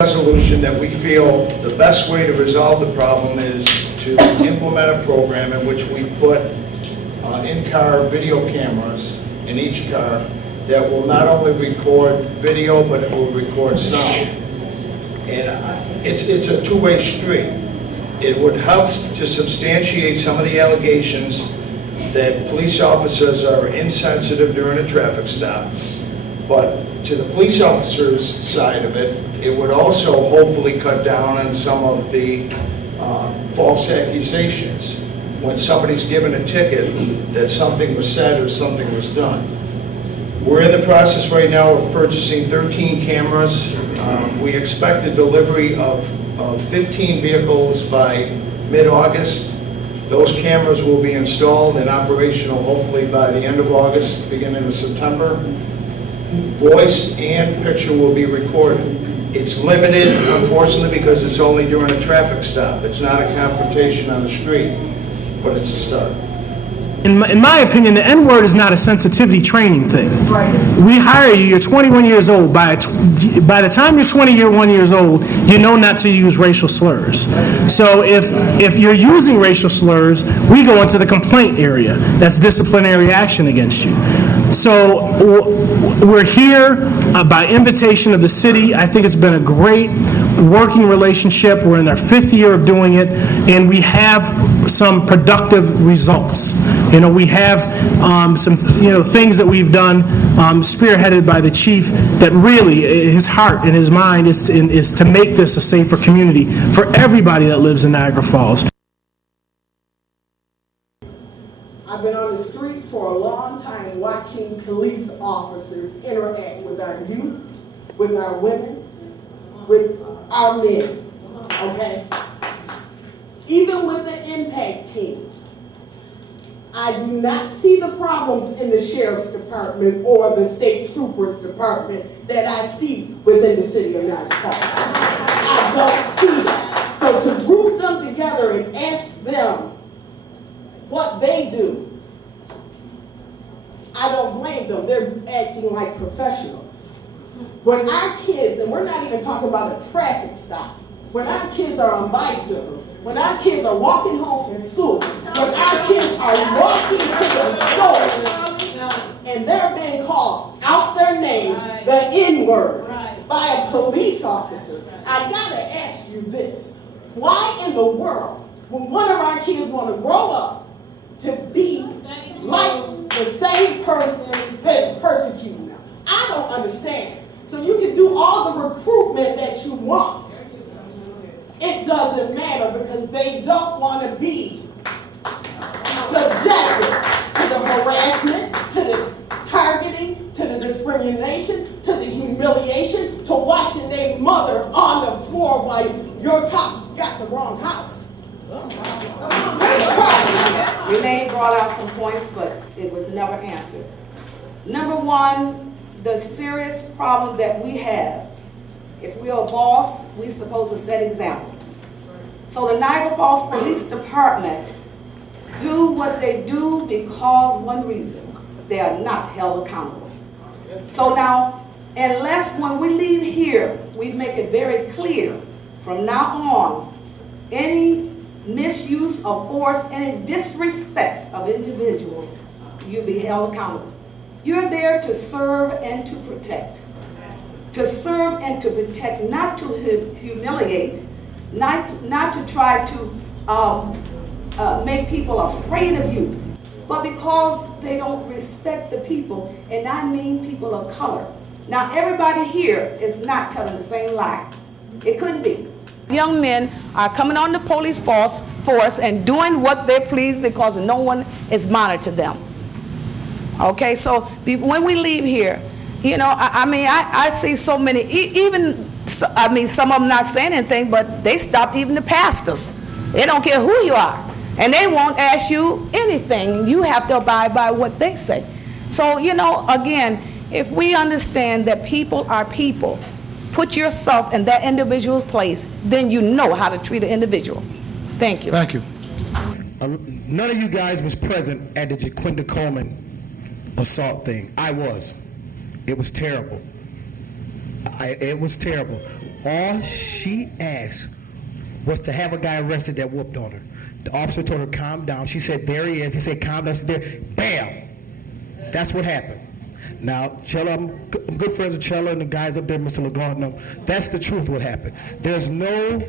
Resolution that we feel the best way to resolve the problem is to implement a program in which we put in-car video cameras in each car that will not only record video, but it will record sound. And it's a two-way street. It would help to substantiate some of the allegations that police officers are insensitive during a traffic stop. But to the police officer's side of it, it would also hopefully cut down on some of the false accusations. When somebody's given a ticket that something was said or something was done. We're in the process right now of purchasing 13 cameras. We expect the delivery of 15 vehicles by mid-August. Those cameras will be installed and operational hopefully by the end of August, beginning of September. Voice and picture will be recorded. It's limited, unfortunately, because it's only during a traffic stop. It's not a confrontation on the street, but it's a start. In my opinion, the N-word is not a sensitivity training thing. We hire you, you're 21 years old. By the time you're 21 years old, you know not to use racial slurs. So if you're using racial slurs, we go into the complaint area. That's disciplinary action against you. So we're here by invitation of the city. I think it's been a great working relationship. We're in our 5th year of doing it, and we have some productive results. You know, we have some things that we've done, spearheaded by the chief, that really his heart and his mind is to make this a safer community for everybody that lives in Niagara Falls. I've been on the street for a long time watching police officers interact with our youth, with our women, with our men, okay? Even with the impact team. I do not see the problems in the sheriff's department or the state troopers department that I see within the city of Niagara Falls. I don't see that. So to group them together and ask them what they do, I don't blame them. They're acting like professionals. When our kids, and we're not even talking about a traffic stop, when our kids are on bicycles, when our kids are walking home from school, when our kids are walking to the store, and they're being called out their name, the N-word, by a police officer, I gotta ask you this. Why in the world would one of our kids want to grow up to be like the same person that's persecuting them? I don't understand. So you can do all the recruitment that you want. It doesn't matter because they don't want to be subjected to the harassment, to the targeting, to the discrimination, to the humiliation, to watching their mother on the floor while your cops got the wrong house. Renee brought out some points, but it was never answered. Number one, the serious problem that we have. If we're a boss, we're supposed to set examples. So the Niagara Falls Police Department do what they do because one reason, they are not held accountable. So now, unless when we leave here, we make it very clear from now on, any misuse of force, any disrespect of individuals, you'll be held accountable. You're there to serve and to protect. To serve and to protect, not to humiliate, not to try to make people afraid of you, but because they don't respect the people, and I mean people of color. Now everybody here is not telling the same lie. It couldn't be. Young men are coming on the police force and doing what they please because no one is monitoring them. Okay, so when we leave here, you know, I see so many, some of them not saying anything, but they stop even the pastors. They don't care who you are. And they won't ask you anything. You have to abide by what they say. So, you know, again, if we understand that people are people, put yourself in that individual's place, then you know how to treat an individual. Thank you. Thank you. None of you guys was present at the Jaquinda Coleman assault thing. I was. It was terrible. It was terrible. All she asked was to have a guy arrested that whooped on her. The officer told her, calm down. She said, there he is. He said, calm down. She's there. Bam! That's what happened. Now, Chella, I'm good friends with Chella and the guys up there, Mr. Lagardno. That's the truth of what happened. There's no,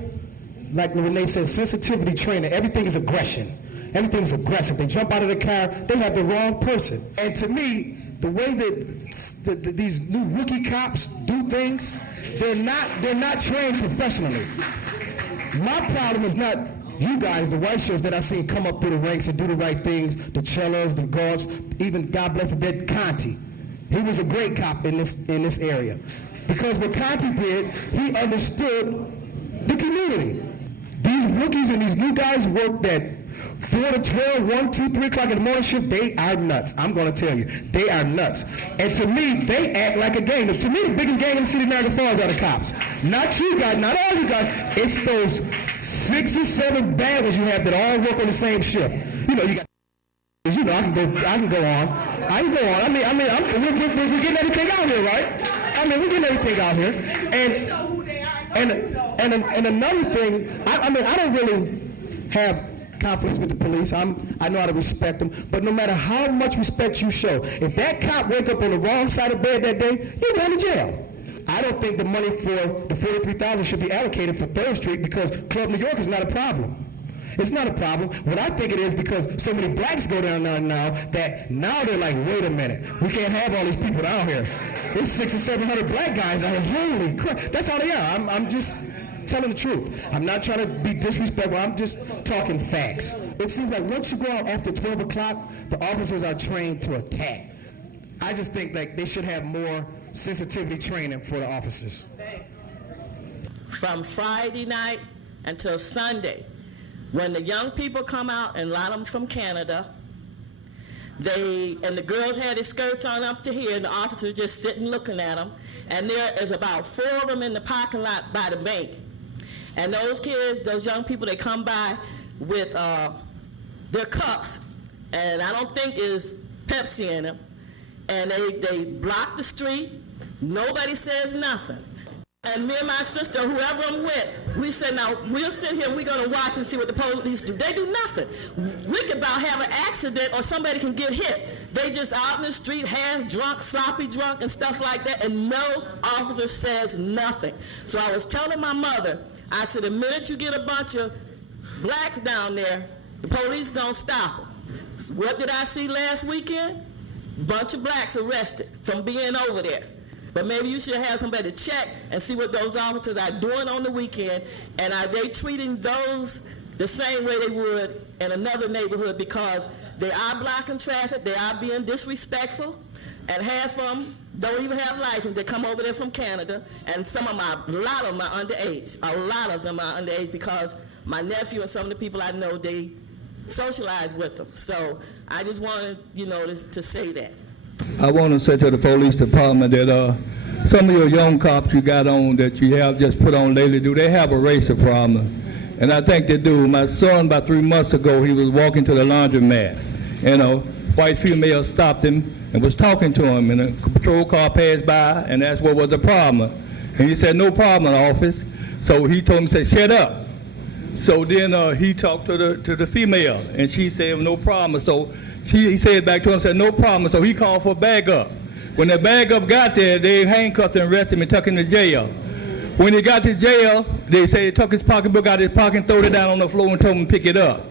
like Renee said, sensitivity training. Everything is aggression. Everything is aggressive. They jump out of the car, they have the wrong person. And to me, the way that these new rookie cops do things, they're not trained professionally. My problem is not you guys, the white shirts that I seen come up through the ranks and do the right things, the Cellos, the guards, even God bless the dead Conti. He was a great cop in this area. Because what Conti did, he understood the community. These rookies and these new guys work that 4 to 12, 1, 2, 3 o'clock in the morning shift, they are nuts. I'm going to tell you, they are nuts. And to me, they act like a gang. To me, the biggest gang in the city of Niagara Falls are the cops. Not you guys, not all you guys. It's those 6 or 7 bad ones you have that all work on the same shift. You know, you got. You know, I can go on. I mean, we're getting everything out here, right? I mean, we're getting everything out here. And another thing, I don't really have conflicts with the police. I know how to respect them. But no matter how much respect you show, if that cop wake up on the wrong side of bed that day, he's going to jail. I don't think the money for the $43,000 should be allocated for 3rd Street because Club New York is not a problem. It's not a problem. What I think it is because so many blacks go down there now that now they're like, wait a minute, we can't have all these people down here. There's 600 or 700 black guys out here. Holy crap. That's how they are. I'm just telling the truth. I'm not trying to be disrespectful. I'm just talking facts. It seems like once you go out after 12 o'clock, the officers are trained to attack. I just think like they should have more sensitivity training for the officers. From Friday night until Sunday, when the young people come out, and a lot of them from Canada, and the girls had their skirts on up to here, and the officers just sitting looking at them, and there is about 4 of them in the parking lot by the bank. And those kids, those young people, they come by with their cups, and I don't think is Pepsi in them, and they block the street. Nobody says nothing. And me and my sister, whoever I'm with, we said, now, we'll sit here and we're going to watch and see what the police do. They do nothing. We could about have an accident or somebody can get hit. They just out in the street, half drunk, sloppy drunk, and stuff like that, and no officer says nothing. So I was telling my mother, I said, the minute you get a bunch of blacks down there, the police don't stop them. So what did I see last weekend? A bunch of blacks arrested from being over there. But maybe you should have somebody check and see what those officers are doing on the weekend, and are they treating those the same way they would in another neighborhood, because they are blocking traffic, they are being disrespectful, and half of them don't even have license. They come over there from Canada, and a lot of them are underage. A lot of them are underage because my nephew and some of the people I know, they socialize with them. So I just wanted, to say that. I want to say to the police department that some of your young cops you got on that you have just put on lately, do they have a racial problem? And I think they do. My son, about 3 months ago, he was walking to the laundromat, and a white female stopped him and was talking to him, and a patrol car passed by, and that's what was the problem. And he said, no problem, office. So he told him, say, shut up. So then he talked to the female, and she said, no problem. So he said back to him, said, no problem. So he called for a bag up. When the bag up got there, they handcuffed him, arrested him, and took him to jail. When he got to jail, they say he took his pocketbook out of his pocket and threw it down on the floor and told him to pick it up.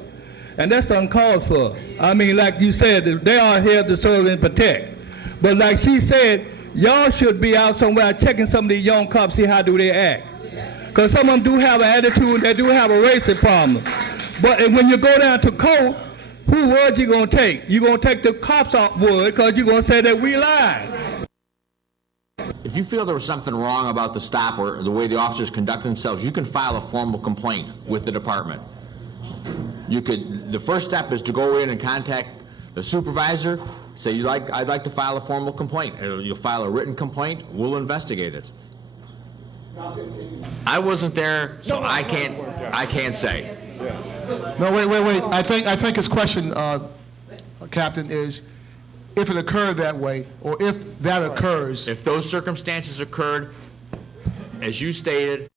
And that's uncalled for. I mean, like you said, they are here to serve and protect. But like she said, y'all should be out somewhere checking some of these young cops, see how do they act. Because some of them do have an attitude, they do have a racial problem. But when you go down to court, who word you going to take? You're going to take the cops' word because you're going to say that we lied. If you feel there was something wrong about the stop or the way the officers conduct themselves, you can file a formal complaint with the department. The first step is to go in and contact the supervisor, say I'd like to file a formal complaint. You'll file a written complaint, we'll investigate it. I wasn't there, so I can't say. No, wait. I think his question, Captain, is if it occurred that way, or if that occurs. If those circumstances occurred, as you stated,